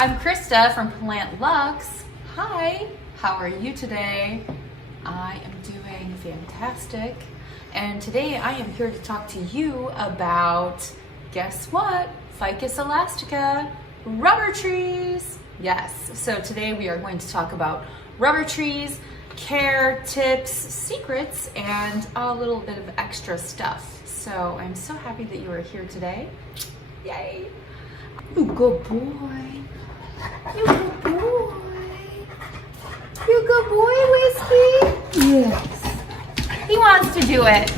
I'm Krista from Plant Lux. Hi, how are you today? I am doing fantastic. And today I am here to talk to you about, guess what? Ficus Elastica, rubber trees. Yes, so today we are going to talk about rubber trees, care, tips, secrets, and a little bit of extra stuff. So I'm so happy that you are here today. Yay. You good boy. You good boy. You good boy, Whiskey? Yes. He wants to do it.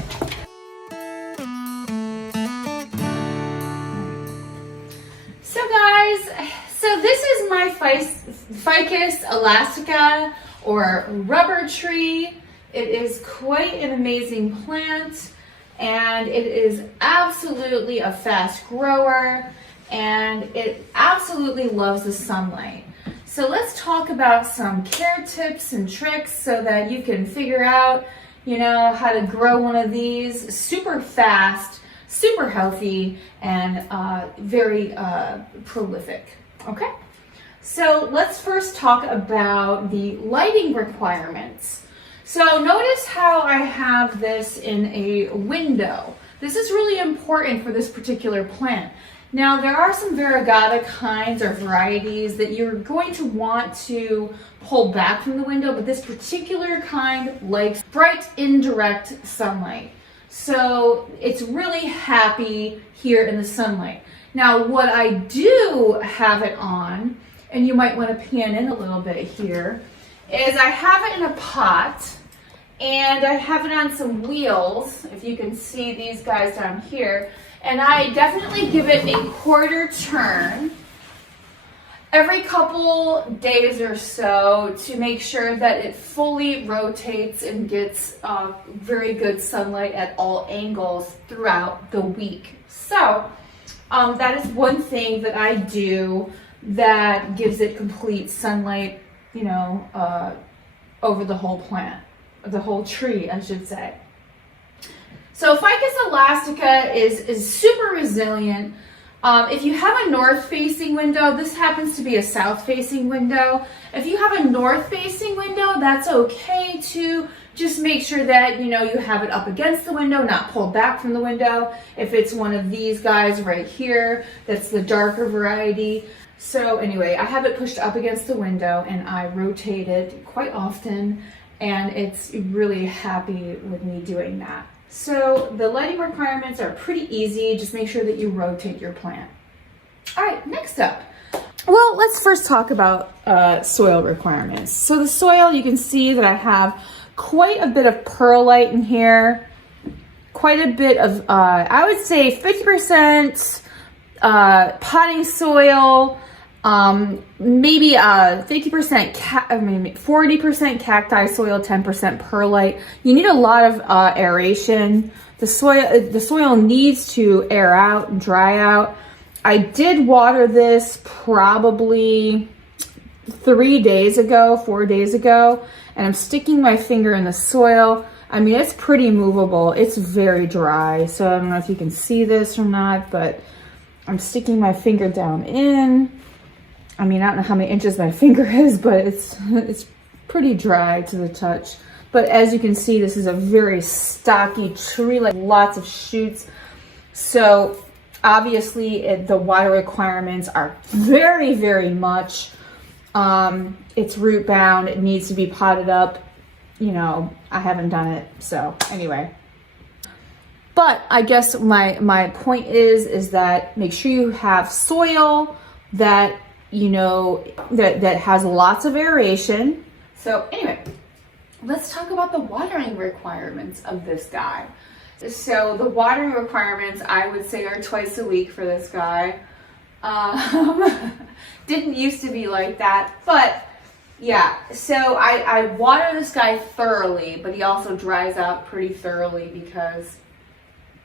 So guys, this is my Ficus Elastica or rubber tree. It is quite an amazing plant and it is absolutely a fast grower and it absolutely loves the sunlight. So let's talk about some care tips and tricks so that you can figure out, how to grow one of these super fast, super healthy, and very prolific. Okay? So let's first talk about the lighting requirements. So notice how I have this in a window. This is really important for this particular plant. Now there are some Variegated kinds or varieties that you're going to want to pull back from the window, but this particular kind likes bright indirect sunlight. So it's really happy here in the sunlight. Now what I do have it on, and you might want to pan in a little bit here, is I have it in a pot and I have it on some wheels, if you can see these guys down here, and I definitely give it a quarter turn every couple days or so to make sure that it fully rotates and gets very good sunlight at all angles throughout the week. So that is one thing that I do that gives it complete sunlight, over the whole plant, the whole tree, I should say. So Ficus Elastica is super resilient. If you have a north-facing window, this happens to be a south-facing window. If you have a north-facing window, that's okay too. Just make sure that you have it up against the window, not pulled back from the window. If it's one of these guys right here, that's the darker variety. So anyway, I have it pushed up against the window and I rotate it quite often, and it's really happy with me doing that. So the lighting requirements are pretty easy. Just make sure that you rotate your plant. All right, next up. Well, let's first talk about soil requirements. So the soil, you can see that I have quite a bit of perlite in here. Quite a bit of, I would say 50% potting soil, maybe 50%, maybe 40% cacti soil, 10% perlite. You need a lot of aeration. The soil needs to air out and dry out. I did water this probably 4 days ago, and I'm sticking my finger in the soil. I mean, it's pretty movable. It's very dry, so I don't know if you can see this or not, but I'm sticking my finger down in. I mean, I don't know how many inches my finger is, but it's pretty dry to the touch. But as you can see, this is a very stocky tree, like lots of shoots. So obviously the water requirements are very, very much. It's root bound. It needs to be potted up. I haven't done it. So anyway. But I guess my point is that make sure you have soil that that has lots of aeration. So anyway, let's talk about the watering requirements of this guy. So the watering requirements, I would say, are twice a week for this guy. Didn't used to be like that, but yeah. So I water this guy thoroughly, but he also dries out pretty thoroughly because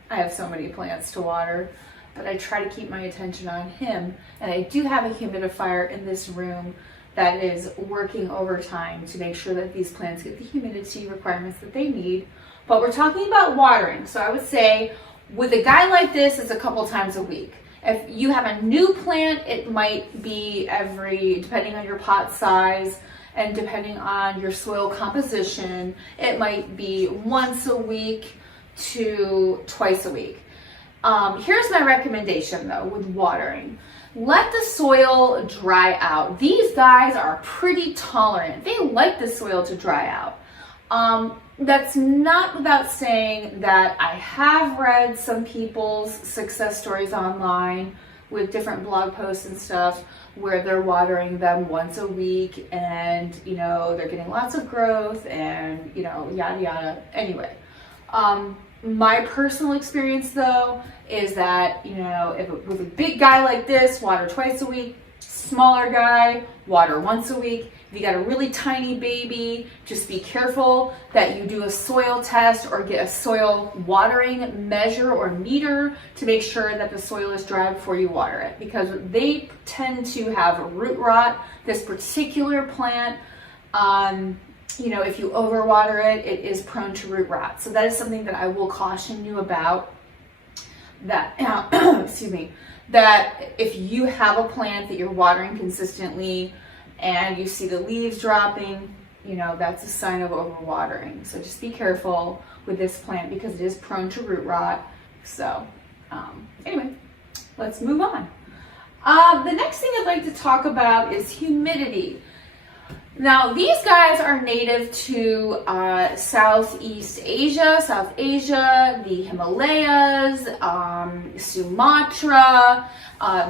I have so many plants to water. But I try to keep my attention on him. And I do have a humidifier in this room that is working overtime to make sure that these plants get the humidity requirements that they need. But we're talking about watering. So I would say with a guy like this, it's a couple times a week. If you have a new plant, it might be depending on your pot size and depending on your soil composition, it might be once a week to twice a week. Here's my recommendation though with watering. Let the soil dry out. These guys are pretty tolerant. They like the soil to dry out. That's not without saying that I have read some people's success stories online with different blog posts and stuff where they're watering them once a week and, you know, they're getting lots of growth and, you know, yada yada. Anyway, my personal experience though is that, you know, with a big guy like this, water twice a week, smaller guy, water once a week. If you got a really tiny baby, just be careful that you do a soil test or get a soil watering measure or meter to make sure that the soil is dry before you water it, because they tend to have root rot. This particular plant, you know, if you overwater it, it is prone to root rot. So that is something that I will caution you about. That, excuse me, that if you have a plant that you're watering consistently and you see the leaves dropping, you know, that's a sign of overwatering. So just be careful with this plant because it is prone to root rot. So anyway, let's move on. The next thing I'd like to talk about is humidity. Now, these guys are native to Southeast Asia, South Asia, the Himalayas, Sumatra,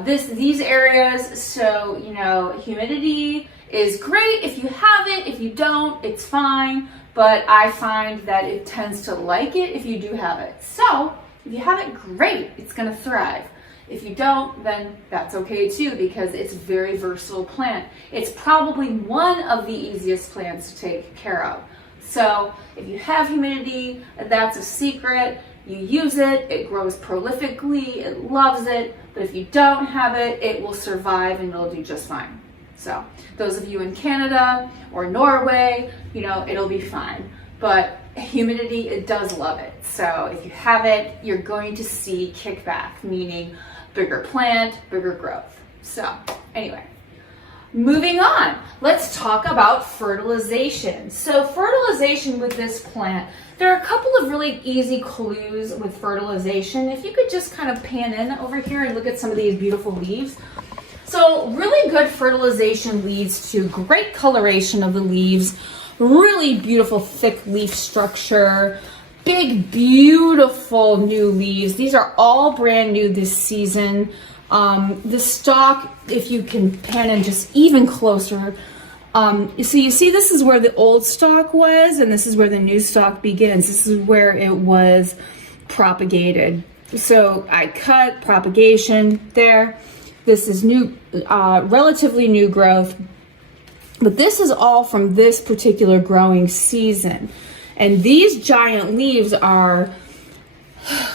these areas. So, you know, humidity is great if you have it. If you don't, it's fine. But I find that it tends to like it if you do have it. So, if you have it, great, it's going to thrive. If you don't, then that's okay too, because it's a very versatile plant. It's probably one of the easiest plants to take care of. So if you have humidity, that's a secret. You use it, it grows prolifically, it loves it. But if you don't have it, it will survive and it'll do just fine. So those of you in Canada or Norway, you know, it'll be fine. But humidity, it does love it. So if you have it, you're going to see kickback, meaning bigger plant, bigger growth. So anyway, moving on, let's talk about fertilization. So fertilization with this plant, there are a couple of really easy clues with fertilization. If you could just kind of pan in over here and look at some of these beautiful leaves. So really good fertilization leads to great coloration of the leaves, really beautiful thick leaf structure, big, beautiful new leaves. These are all brand new this season. The stalk, if you can pan in just even closer, so you see this is where the old stalk was, and this is where the new stalk begins. This is where it was propagated. So I cut propagation there. This is new, relatively new growth, but this is all from this particular growing season. And these giant leaves are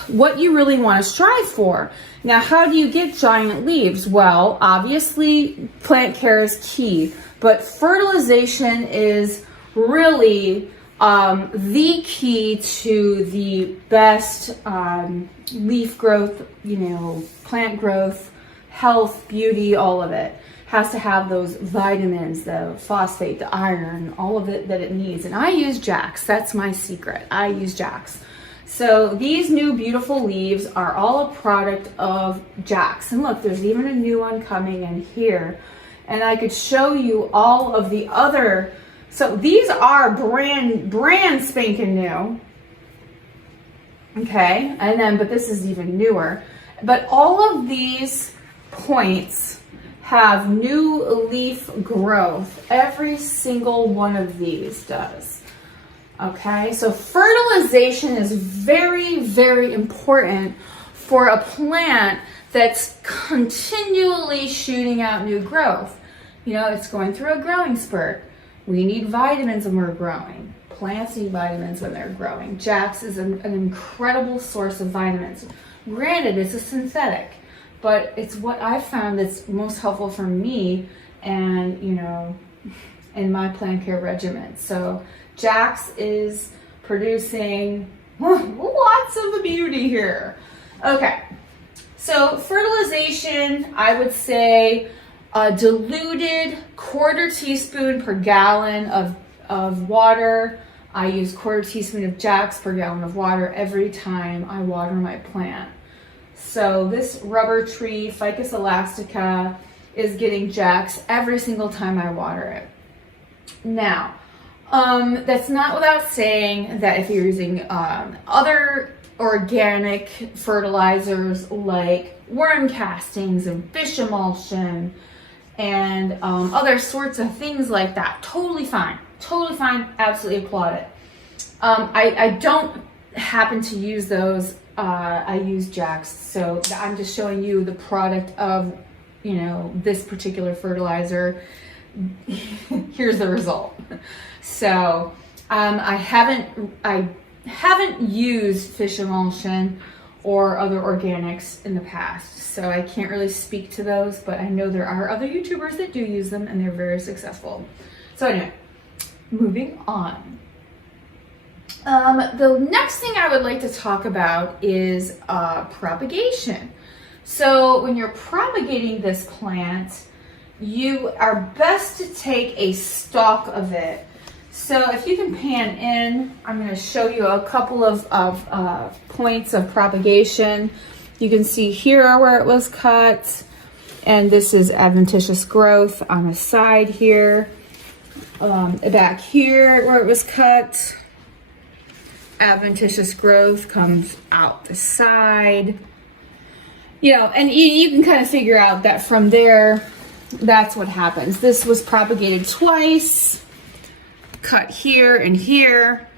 what you really want to strive for. Now, how do you get giant leaves? Well, obviously, plant care is key, but fertilization is really the key to the best leaf growth, you know, plant growth, health, beauty, all of it. Has to have those vitamins, the phosphate, the iron, all of it that it needs. And I use Jax. That's my secret. I use Jax. So these new beautiful leaves are all a product of Jax. And look, there's even a new one coming in here. And I could show you all of the other. So these are brand spanking new. Okay, and then, but this is even newer. But all of these points have new leaf growth. Every single one of these does. Okay, so fertilization is very, very important for a plant that's continually shooting out new growth. You know, it's going through a growing spurt. We need vitamins when we're growing. Plants need vitamins when they're growing. Jax is an incredible source of vitamins. Granted, it's a synthetic, but it's what I found that's most helpful for me and, you know, in my plant care regimen. So Jax is producing lots of beauty here. Okay, So fertilization, I would say a diluted 1/4 teaspoon per gallon of water. I use 1/4 teaspoon of Jax per gallon of water every time I water my plant. So this rubber tree, Ficus Elastica, is getting Jax every single time I water it. Now, that's not without saying that if you're using other organic fertilizers like worm castings and fish emulsion and other sorts of things like that, totally fine, absolutely applaud it. I don't happen to use those. I use Jax, so I'm just showing you the product of, you know, this particular fertilizer. Here's the result. So I haven't used fish emulsion or other organics in the past, so I can't really speak to those, but I know there are other YouTubers that do use them and they're very successful. So anyway, moving on. The next thing I would like to talk about is propagation. So when you're propagating this plant, you are best to take a stalk of it. So if you can pan in, I'm going to show you a couple of points of propagation. You can see here where it was cut, and this is adventitious growth on the side here. Back here where it was cut, adventitious growth comes out the side. You know, and you can kind of figure out that from there, that's what happens. This was propagated twice, cut here and here,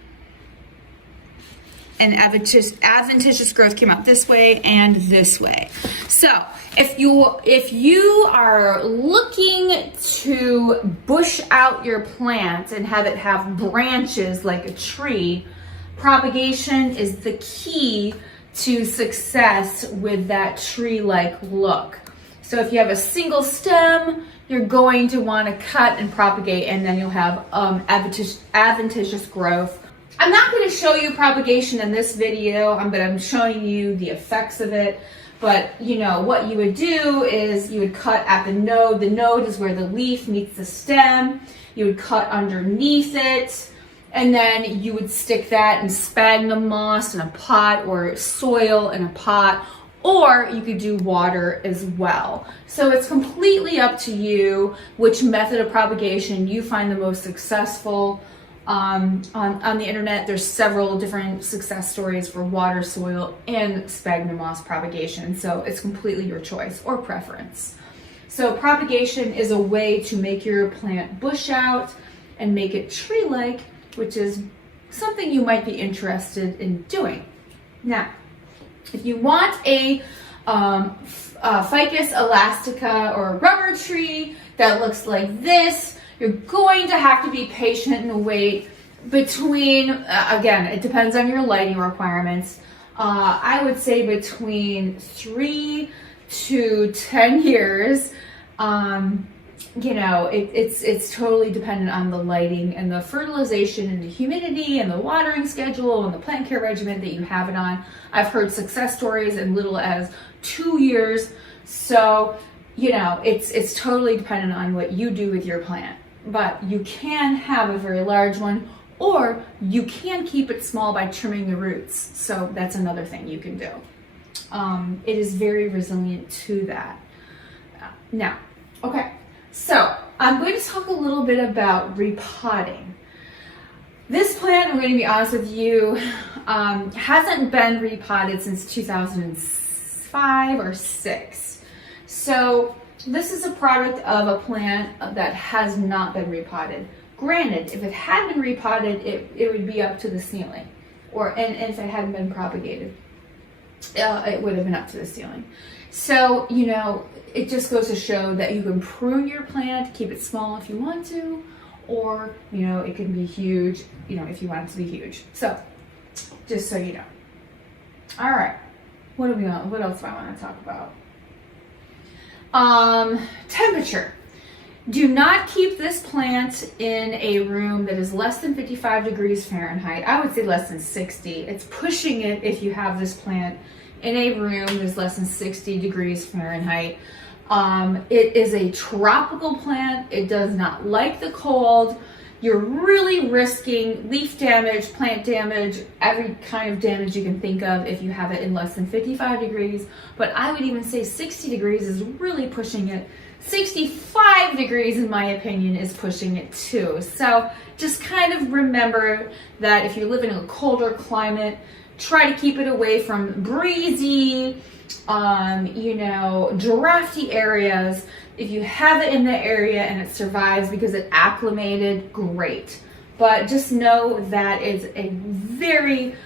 and adventitious growth came out this way and this way. So if you are looking to bush out your plant and have it have branches like a tree, propagation is the key to success with that tree-like look. So if you have a single stem, you're going to want to cut and propagate, and then you'll have adventitious growth. I'm not going to show you propagation in this video, but I'm showing you the effects of it. But you know, what you would do is you would cut at the node. The node is where the leaf meets the stem. You would cut underneath it, and then you would stick that in sphagnum moss in a pot or soil in a pot, or you could do water as well. So it's completely up to you which method of propagation you find the most successful. On the internet, there's several different success stories for water, soil, and sphagnum moss propagation. So it's completely your choice or preference. So propagation is a way to make your plant bush out and make it tree-like, which is something you might be interested in doing. Now, if you want a Ficus Elastica or a rubber tree that looks like this, you're going to have to be patient and wait between, again, it depends on your lighting requirements. I would say between 3 to 10 years. You know, it's totally dependent on the lighting and the fertilization and the humidity and the watering schedule and the plant care regimen that you have it on. I've heard success stories as little as 2 years. So, you know, it's totally dependent on what you do with your plant. But you can have a very large one, or you can keep it small by trimming the roots. So that's another thing you can do. It is very resilient to that. Now, okay. So I'm going to talk a little bit about repotting. This plant, I'm going to be honest with you, hasn't been repotted since 2005 or 6. So this is a product of a plant that has not been repotted. Granted, if it had been repotted, it would be up to the ceiling, and if it hadn't been propagated, it would have been up to the ceiling. So, you know, it just goes to show that you can prune your plant, keep it small if you want to, or, you know, it can be huge, you know, if you want it to be huge. So, just so you know. All right, what else do I want to talk about? Temperature. Do not keep this plant in a room that is less than 55 degrees Fahrenheit. I would say less than 60. It's pushing it if you have this plant in a room that's less than 60 degrees Fahrenheit. It is a tropical plant. It does not like the cold. You're really risking leaf damage, plant damage, every kind of damage you can think of if you have it in less than 55 degrees. But I would even say 60 degrees is really pushing it. 65 degrees, in my opinion, is pushing it too. So just kind of remember that if you live in a colder climate, try to keep it away from breezy, drafty areas. If you have it in the area and it survives because it acclimated, great. But just know that it's a very,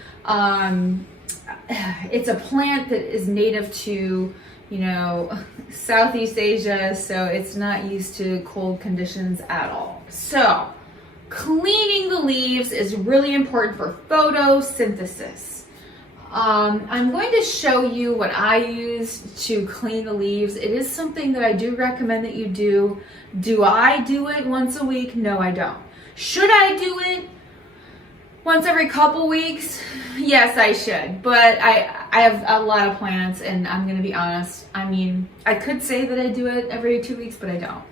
it's a plant that is native to, Southeast Asia, so it's not used to cold conditions at all. So, cleaning the leaves is really important for photosynthesis. I'm going to show you what I use to clean the leaves. It is something that I do recommend that you do. Do I do it once a week? No, I don't. Should I do it once every couple weeks? Yes, I should. But I have a lot of plants, and I'm going to be honest. I mean, I could say that I do it every 2 weeks, but I don't.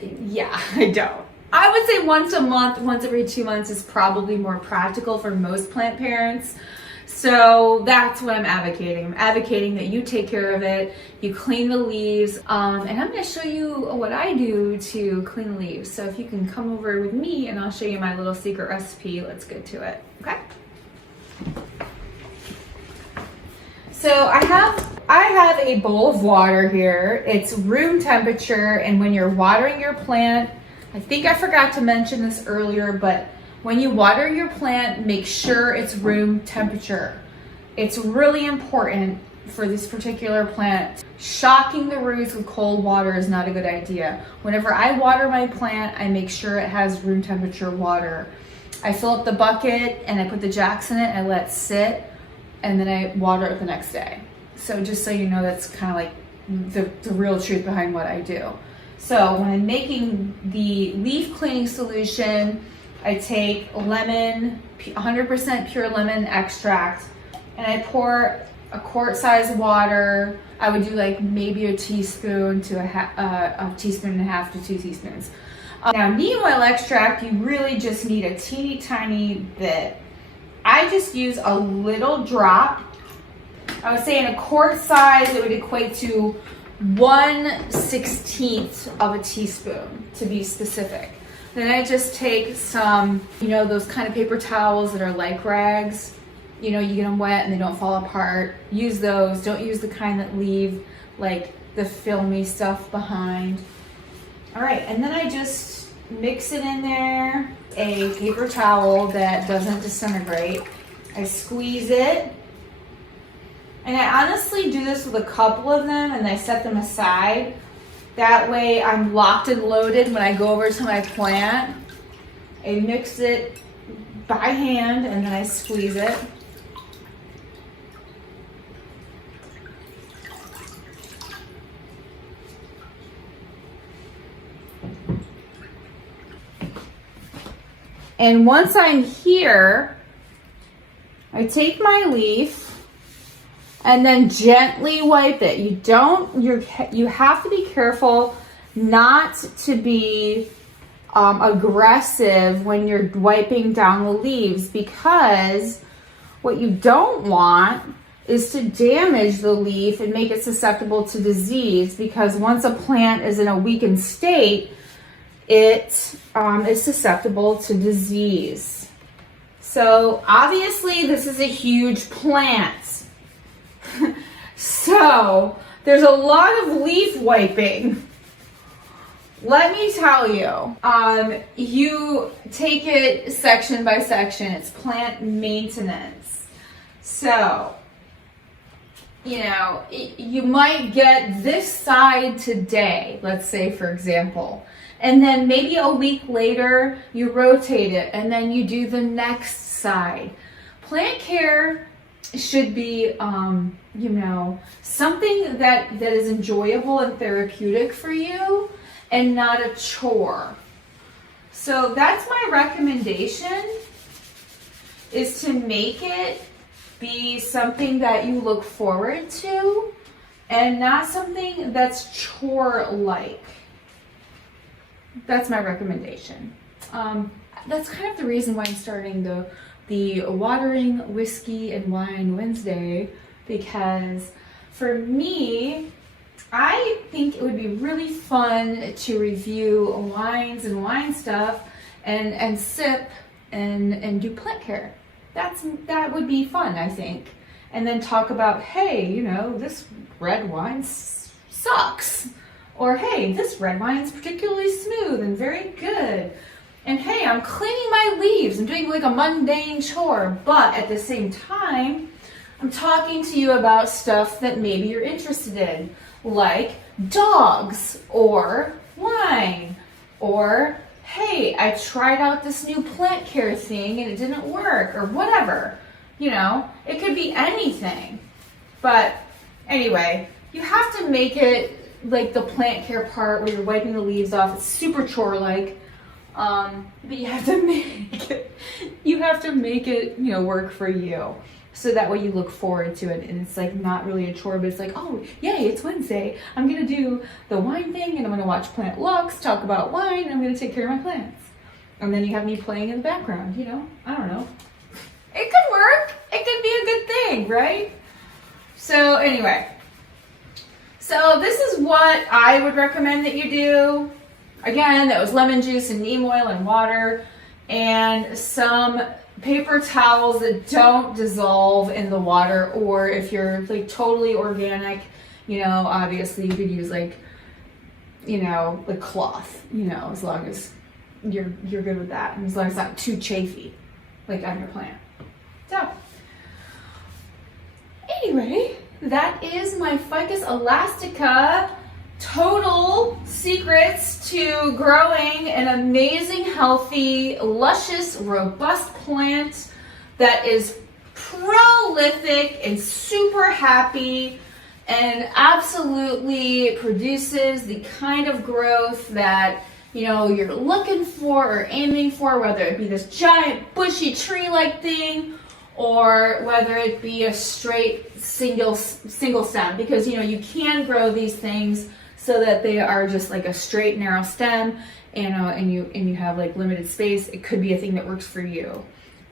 Yeah, I don't. I would say once a month, once every 2 months is probably more practical for most plant parents. So that's what I'm advocating. I'm advocating that you take care of it, you clean the leaves, and I'm going to show you what I do to clean the leaves. So if you can come over with me and I'll show you my little secret recipe, let's get to it, okay? So I have a bowl of water here. It's room temperature, and when you're watering your plant, I think I forgot to mention this earlier, but when you water your plant, make sure it's room temperature. It's really important for this particular plant. Shocking the roots with cold water is not a good idea. Whenever I water my plant, I make sure it has room temperature water. I fill up the bucket and I put the jacks in it, I let it sit, and then I water it the next day. So just so you know, that's kind of like the real truth behind what I do. So when I'm making the leaf cleaning solution, I take lemon, 100% pure lemon extract, and I pour a quart size water. I would do like maybe a teaspoon to a teaspoon and a half to 2 teaspoons. Now neem oil extract, you really just need a teeny tiny bit. I just use a little drop. I would say in a quart size, it would equate to 1/16 of a teaspoon, to be specific. Then I just take some, those kind of paper towels that are like rags. You get them wet and they don't fall apart. Use those. Don't use the kind that leave like the filmy stuff behind. All right, and then I just mix it in there. A paper towel that doesn't disintegrate. I squeeze it. And I honestly do this with a couple of them and I set them aside. That way I'm locked and loaded when I go over to my plant. I mix it by hand and then I squeeze it. And once I'm here, I take my leaf and then gently wipe it. You have to be careful not to be aggressive when you're wiping down the leaves, because what you don't want is to damage the leaf and make it susceptible to disease, because once a plant is in a weakened state, it is susceptible to disease. So obviously this is a huge plant. So there's a lot of leaf wiping. Let me tell you, you take it section by section. It's plant maintenance. So, you might get this side today, let's say for example, and then maybe a week later you rotate it and then you do the next side. Plant care should be, something that is enjoyable and therapeutic for you and not a chore. So that's my recommendation, is to make it be something that you look forward to and not something that's chore-like. That's my recommendation. That's kind of the reason why I'm starting the Watering Whiskey and Wine Wednesday, because for me, I think it would be really fun to review wines and wine stuff and sip and do plant care. That would be fun, I think. And then talk about, hey, you know, this red wine sucks. Or hey, this red wine is particularly smooth and very good. And hey, I'm cleaning my leaves. I'm doing like a mundane chore, but at the same time, I'm talking to you about stuff that maybe you're interested in, like dogs or wine, or hey, I tried out this new plant care thing and it didn't work, or whatever. You know, it could be anything. But anyway, you have to make it like the plant care part where you're wiping the leaves off. It's super chore-like. But you have to make it, you know, work for you. So that way you look forward to it and it's like not really a chore, but it's like, oh, yay, it's Wednesday. I'm going to do the wine thing and I'm going to watch Plant Looks, talk about wine, and I'm going to take care of my plants. And then you have me playing in the background, you know? I don't know. It could work. It could be a good thing, right? So anyway, so this is what I would recommend that you do. Again, that was lemon juice and neem oil and water and some paper towels that don't dissolve in the water, or if you're like totally organic, you know, obviously you could use like, you know, the cloth, you know, as long as you're good with that and as long as it's not too chafy, like on your plant. So anyway, that is my Ficus Elastica total secrets to growing an amazing, healthy, luscious, robust plant that is prolific and super happy and absolutely produces the kind of growth that, you know, you're looking for or aiming for, whether it be this giant bushy tree-like thing or whether it be a straight single stem, because, you know, you can grow these things so that they are just like a straight narrow stem, and you have like limited space. It could be a thing that works for you.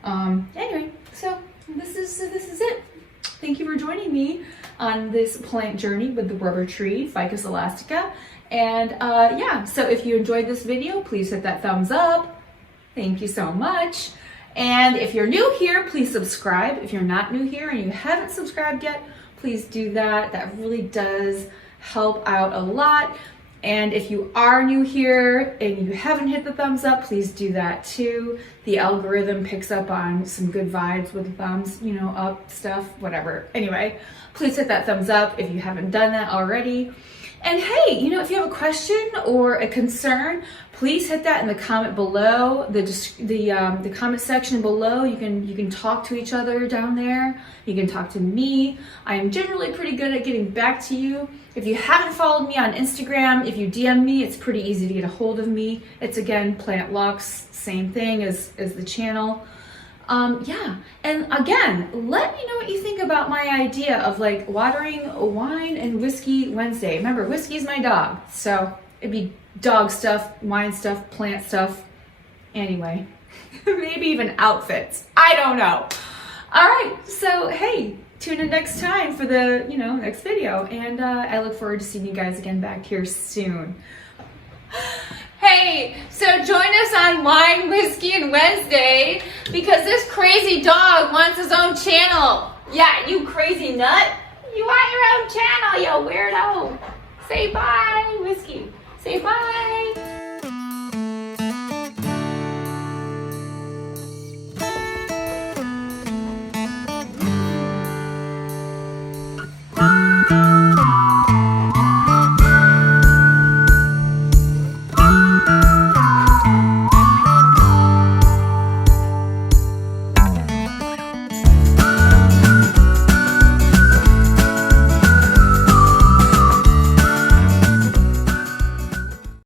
Anyway, so this is it. Thank you for joining me on this plant journey with the rubber tree, Ficus Elastica. And yeah, so if you enjoyed this video, please hit that thumbs up. Thank you so much. And if you're new here, please subscribe. If you're not new here and you haven't subscribed yet, please do that. That really does help out a lot. And if you are new here and you haven't hit the thumbs up, please do that too. The algorithm picks up on some good vibes with thumbs, you know, up stuff, whatever. Anyway, please hit that thumbs up if you haven't done that already. And hey, you know, if you have a question or a concern, please hit that in the comment below, the comment section below. You can talk to each other down there. You can talk to me. I am generally pretty good at getting back to you. If you haven't followed me on Instagram, if you DM me, it's pretty easy to get a hold of me. It's again, Plant Lux, same thing as the channel. Yeah, and again, let me know what you think about my idea of like watering wine and whiskey Wednesday. Remember, whiskey's my dog, so it'd be dog stuff, wine stuff, plant stuff. Anyway, maybe even outfits. I don't know. All right, so hey, tune in next time for the, you know, next video, and I look forward to seeing you guys again back here soon. Hey, so join us on Wine, Whiskey, and Wednesday because this crazy dog wants his own channel. Yeah, you crazy nut. You want your own channel, you weirdo. Say bye, Whiskey. Say bye. Bye.